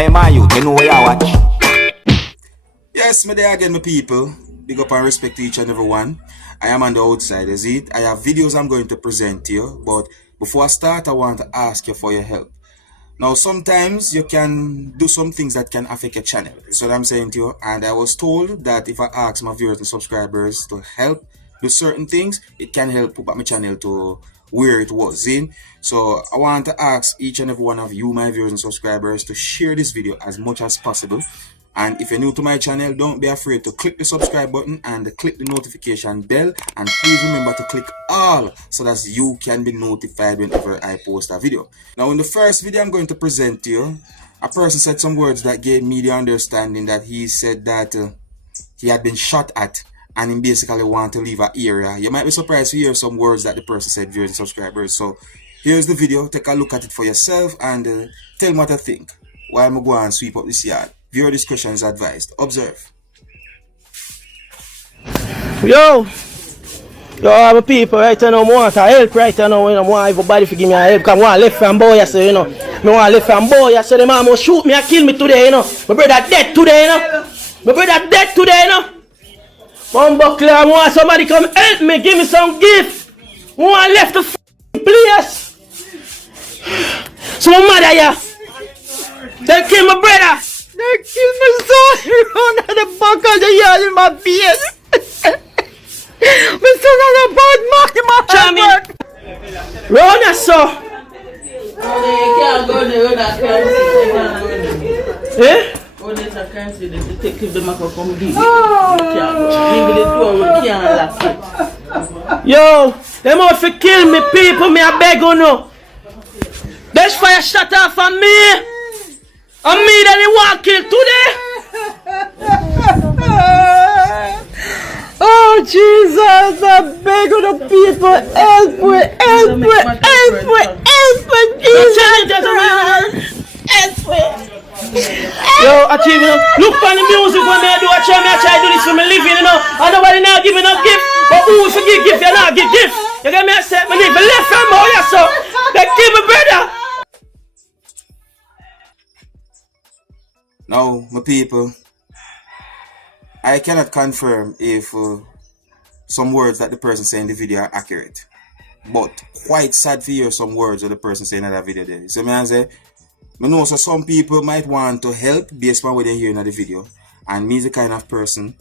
Hey, my youth, you know where you watch? Yes, me there again, my people. Big up and respect to each and every one. I am on the outside, is it? I have videos I'm going to present to you, but before I start, I want to ask you for your help. Now, sometimes you can do some things that can affect your channel. That's what I'm saying to you. And I was told that if I ask my viewers and subscribers to help do certain things, it can help put back my channel to where it was in. So I want to ask each and every one of you, my viewers and subscribers, to share this video as much as possible. And if you're new to my channel, don't be afraid to click the subscribe button and click the notification bell. And please remember to click all so that you can be notified whenever I post a video. Now, in the first video I'm going to present to you, a person said some words that gave me the understanding that he said that he had been shot at and he basically want to leave an area. You might be surprised to hear some words that the person said, viewers and subscribers. So here's the video. Take a look at it for yourself and tell me what I think while I'm going and sweep up this yard. Viewer discretion is advised. Observe. Yo, my people right now, I want help right now. I want everybody to give me help. Because I want left from boy, so you know. I want left from boy, so the man will shoot me and kill me today, you know. My brother dead today, you know. My brother dead today, you know. Buckler, I want somebody come help me, give me some gift. I want left the place. So my mother, yeah. They kill my brother. They killed my son around at the back of the yard in my beard. My son had a bad mark in my hand. Run us, so. Eh? Yo, they want to kill me, people. Me, I beg you no. There's fire shut off on me. And me that they want to kill today? Oh Jesus, I beg of the people, help me, help me, help me, help me, Jesus. Help me. Yo, achieve, look on the music when I do I try to do this for my living, you know. And nobody now giving no gift, but who will forgive gift, you not give gift. You get me, I said, my live left from boy, so they kill my brother. Now, my people, I cannot confirm if some words that the person saying in the video are accurate. But quite sad to hear some words that the person saying in that video there. So I say, I know so some people might want to help based on what they hear in the video. And me is the kind of person,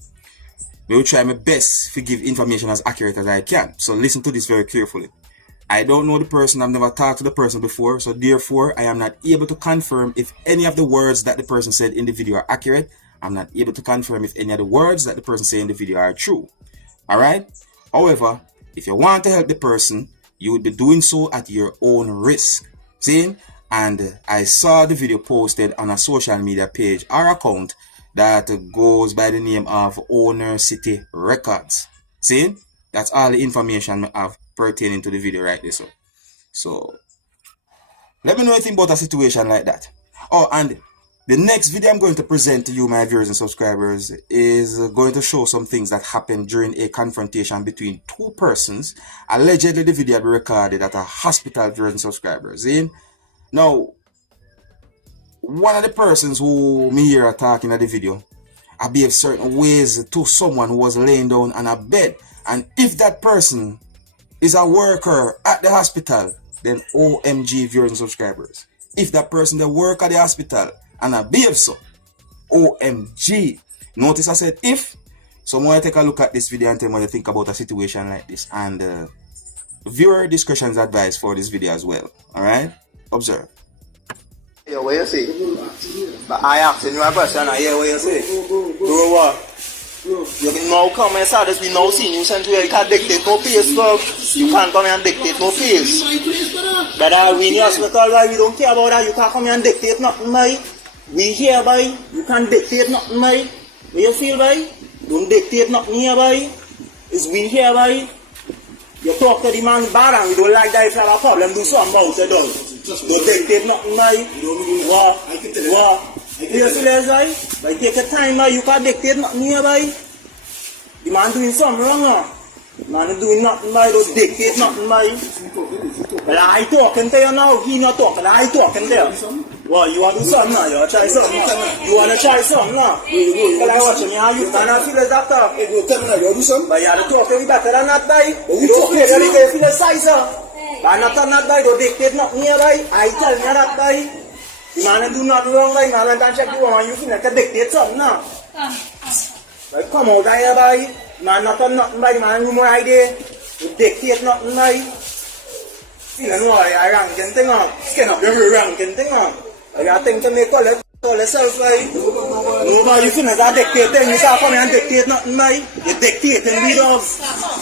I will try my best to give information as accurate as I can. So listen to this very carefully. I don't know the person, I've never talked to the person before, so therefore I am not able to confirm if any of the words that the person said in the video are accurate. I'm not able to confirm if any of the words that the person said in the video are true. Alright? However, if you want to help the person, you would be doing so at your own risk. See? And I saw the video posted on a social media page or account that goes by the name of Owner City Records. See? That's all the information I have pertaining to the video right there. So let me know anything about a situation like that. Oh, and the next video I'm going to present to you, my viewers and subscribers, is going to show some things that happened during a confrontation between two persons. Allegedly, the video will be recorded at a hospital, viewers and subscribers. See? Now, one of the persons who me here are talking at the video, I behave certain ways to someone who was laying down on a bed. And if that person is a worker at the hospital, then OMG, viewers and subscribers. If that person that work at the hospital and I behave so, OMG. Notice I said if. So I'm going to take a look at this video and tell me what you think about a situation like this. And viewer discretion is advised for this video as well. Alright? Observe. Yeah, what you say? But I asked you a question, I hear what you say. Do what? You can now come and start this, we now see you send you can't dictate no pace, so you can't come and dictate no pace. But we in the hospital, we don't care about that, you can't come and dictate nothing, boy. We here, boy, you can't dictate nothing, boy. What you feel, boy? Don't dictate nothing here, boy. It's we here, boy. You talk to the man bad and we don't like that if you have a problem, do something about it, don't. Don't dictate nothing, boy. What? You see that, boy? But take your time, boy. You can't dictate nothing here, boy. The man doing something wrong, huh? The man is doing nothing, boy. Don't dictate nothing, boy. But I talking to you now. He not talking. I talking to you. What, you want to do something now? You want to try something now? You want to try something now? Because I watch you, you can't feel the doctor. You tell me now, you want to do something? But you have to talk to me better than that, boy. you You talking feel to me? you feel the size, but not on that, boy. Don't dictate nothing here, boy. I tell you that, boy. The man do nothing wrong, boy. Man can check you on. You feel like a dictate something now. But come out of here, boy. Man not on nothing, boy. Man you more idea. You dictate nothing, boy. Feeling why I ranking thing on. Skin up your ranking thing on. I got things to make all yourself, boy. Nobody you feel like a dictating. You start coming and dictate nothing, boy. You dictating me, dog.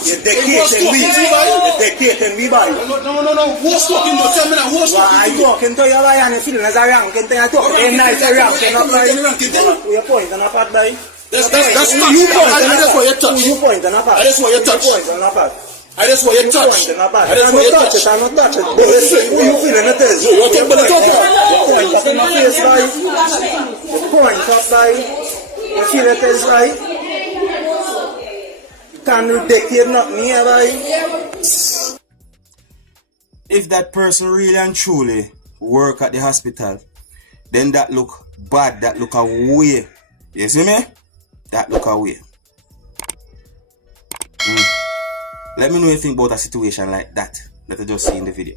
You dictating me. You dictating me, boy. No. Who's talking to tell me now? Who's Why talking you talking to your boy and you feeling as a ranking thing? I talk to him nice a ranking up, boy. You pointing up at, boy. That's not you point. That's what you touch. You pointing up at. That's what you touch. Pointing up at. That's what you touch. I'm not touch it. I'm not touch it. But who you feeling it is? You talking about the top? You point up in my face, boy. You point up, boy. You feel it is, right? You can't dictate nothing here, boy. If that person really and truly work at the hospital, then that look bad, that look away. You see me? That look away. Let me know what you think about a situation like that I just see in the video.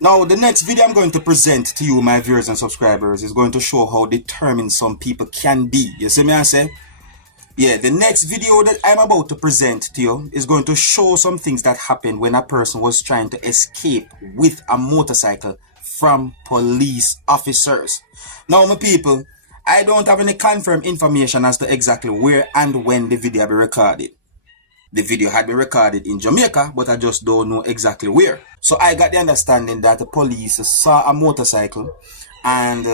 Now, the next video I'm going to present to you, my viewers and subscribers, is going to show how determined some people can be. You see me, I say? Yeah, the next video that I'm about to present to you is going to show some things that happened when a person was trying to escape with a motorcycle from police officers. Now, my people, I don't have any confirmed information as to exactly where and when the video will be recorded. The video had been recorded in Jamaica, but I just don't know exactly where. So I got the understanding that the police saw a motorcycle, and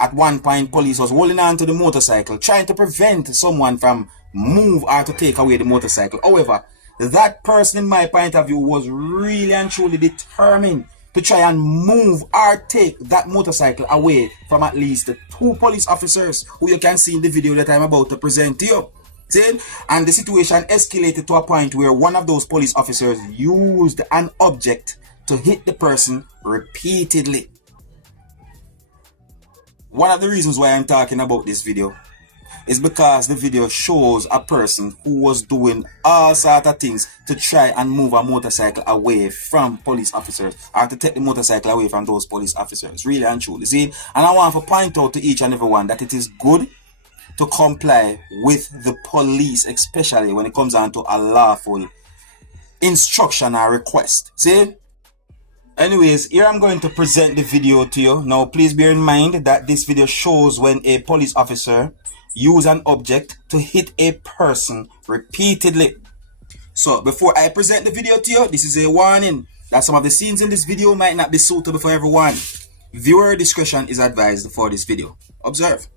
at one point police was holding on to the motorcycle, trying to prevent someone from move or to take away the motorcycle. However, that person, in my point of view, was really and truly determined to try and move or take that motorcycle away from at least the 2 police officers who you can see in the video that I'm about to present to you. See? And the situation escalated to a point where one of those police officers used an object to hit the person repeatedly. One of the reasons why I'm talking about this video is because the video shows a person who was doing all sorts of things to try and move a motorcycle away from police officers, or to take the motorcycle away from those police officers, really and truly. See? And I want to point out to each and every one that it is good to comply with the police, especially when it comes down to a lawful instruction or request. See? Anyways, here I'm going to present the video to you. Now, please bear in mind that this video shows when a police officer use an object to hit a person repeatedly. So, before I present the video to you, this is a warning that some of the scenes in this video might not be suitable for everyone. Viewer discretion is advised for this video. Observe.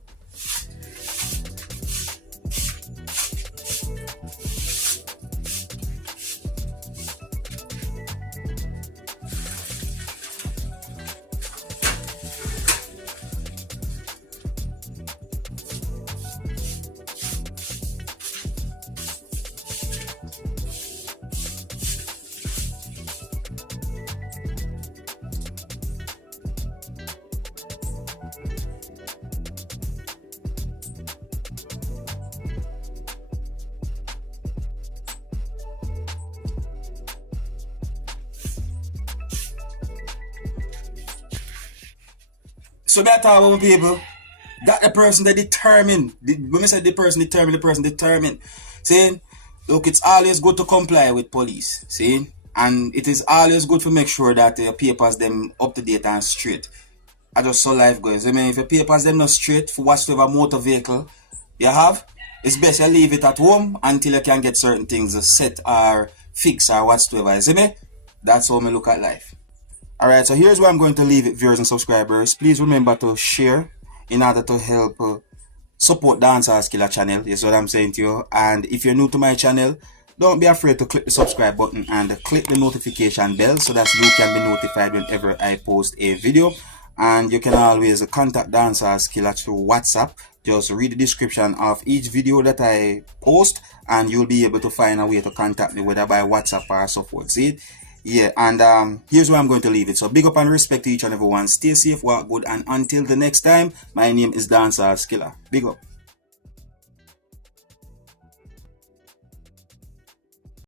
So that's how people, that the person that determined, when I say the person determined, saying, look, it's always good to comply with police, see, and it is always good to make sure that your papers them up to date and straight. I just saw life goes. I mean, if your papers them not straight for whatever motor vehicle you have, it's best you leave it at home until you can get certain things set or fix or whatsoever. You see me? That's how I look at life. Alright, so here's where I'm going to leave it, viewers and subscribers. Please remember to share in order to help support the Dancehall Skilla channel. That's what I'm saying to you. And if you're new to my channel, don't be afraid to click the subscribe button and click the notification bell so that you can be notified whenever I post a video. And you can always contact Dancehall Skilla through WhatsApp. Just read the description of each video that I post and you'll be able to find a way to contact me, whether by WhatsApp or so forth. See? Yeah, and here's where I'm going to leave it. So big up and respect to each and everyone. Stay safe, walk good, and until the next time, my name is Dancehall Skilla. Big up.